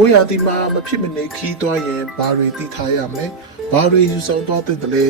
မိုးရာသီမှာမဖြစ်မနေခီးသွားရင်ဘာတွေသိထားရမလဲဘာတွေယူဆောင်သွားတဲ့တလဲ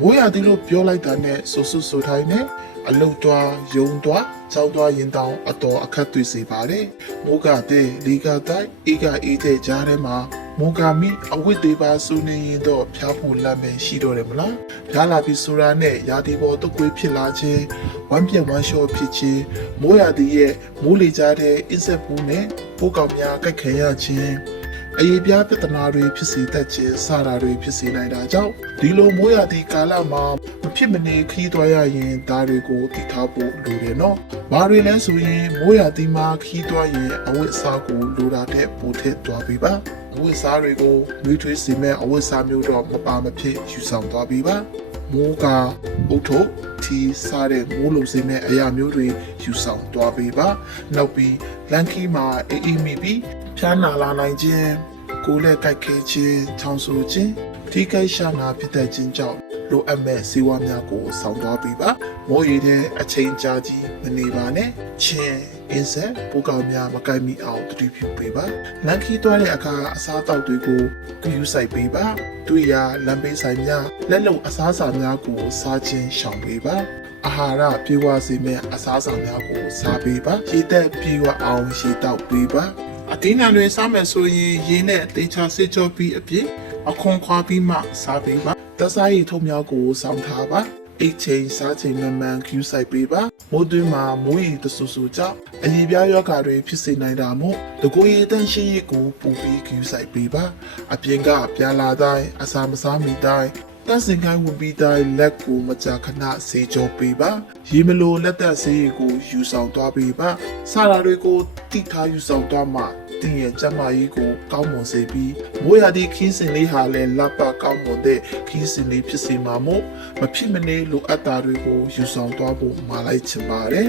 မိုးရာသီလို့ပြောလိုက်တာနဲ့ဆူဆူဆိုထိုင်းနဲ့အလုတ်သွားယုံသွားကြောက်သွားရင်တောင်အတော်အခက်တွေ့စေပါတယ်မိုးကတဲ့လီကတိုက်အေးကအေးတဲ့ကြားထဲမှာမိုးကမိအဝတ်တွေပါစူနေရင်တော့ဖျားဖို့လမ်းပဲရှိတော့တယ်မလားဖျားလာပြီးဆိုတာနဲ့ရာသီပေါ်တုတ်ကွေးဖြစ်လာခြင်းဝမ်းပြက်ဝမ်းလျှောဖြစ်ခြင်းမိုးရာသီရဲ့မိုးလေကြားတဲ့အစ်ဆက်ဘူးနဲ့ ပိုးကောင်များကြိုက်ခဲရခြင်းအရေးပြားပြဿနာတွေဖြစ်စေတတ်ခြင်းစတာတွေဖြစ်စေနိုင်တာကြောင့်ဒီလိုမိုးရာသီကာလမှာမဖြစ်မနေခီးသွားရရင်ဒါတွေကိုတည်ထားဖို့လိုတယ်နော်။ဘာတွေလဲဆိုရင်မိုးရာသီမှာခီးသွားရင်အဝတ်အစားကိုလိုတာတဲ့ပိုထည့်သွားပြီးပါ။အဝတ်အစားတွေကိုနှွေးထွေးစေမဲ့အဝတ်အစားမျိုးတော့မပါမဖြစ်ယူဆောင်သွားပြီးပါ။မိုးကအုတ်ထုပ် ထီစားတဲ့မိုးလုံစေမဲ့အရာမျိုးတွေယူဆောင်သွားပေးပါ။နောက်ပြီးလန်ကီမှာအေးအေးမိပြီးဖြားနာလာနိုင်ခြင်းကိုယ်လက်ကြိုက်ခဲခြင်းချောင်းဆူခြင်းထိခိုက်ရှာနာဖြစ်တဲ့ခြင်းကြောင့် လိုအပ်မဲ့စီဝါများကိုဆောင်သွားပေးပါမိုးရီတဲ့အချိန်ကြာကြီးမနေပါနဲ့ချင်းအင်းဆက်ပူကောင်များမကိုက်မိအောင်တတိပြုပေးပါလန်ကီသွားတဲ့အခါအစားအသောက်တွေကိုဂယူဆိုင်ပေးပါတွေ့ရလမ်းပေးဆိုင်များလက်လုံအစားအစာများကိုစားခြင်းရှောင်ပေးပါအာဟာရပြေဝစေမဲ့အစားအစာများကိုစားပေးပါရေသက်ပြေဝအောင်ရေတောက်ပေးပါအတင်းနံတွေစားမယ်ဆိုရင်ရေနဲ့တေချာစစ်ကြောပြီးအဖြစ်အခွန်ခွာပြီးမှစားပေးပါ တစားရီထုံများကိုစောင်းထားပါအိတ်ချိန်စားချိန်မှန်မှန်ကျူးဆိုင်ပေးပါမိုးတွင်းမှာမိုးရီတဆူဆူကြောင့်အည်ပြားယောဂါတွေဖြစ်စေနိုင်တာမို့တကူရီတန့်ရှင်းရေးကိုပူပြီးကျူးဆိုင်ပေးပါအပြင်ကပြန်လာတိုင်းအစာမစားမီတိုင်းတန့်စင်ခိုင်းဝင်ပြီးတိုင်းလက်ကိုမကြာခဏဆေးကြောပေးပါရေမလိုလက်သက်ဆေးရီကိုယူဆောင်သွားပေးပါဆရာတွေကိုတိထားယူဆောင်သွားမှ တင်ရဲ့ကျမကြီးကိုကောင်းမွန်စေပြီးမိုးရသည့်ခင်းစင်လေးဟာလည်းလက်ပကောင်းမွန်တဲ့ခင်းစင်လေးဖြစ်စေမှာမို့မဖြစ်မနေလိုအပ်တာတွေကိုယူဆောင်သွားဖို့မှာလိုက်ချင်ပါတယ်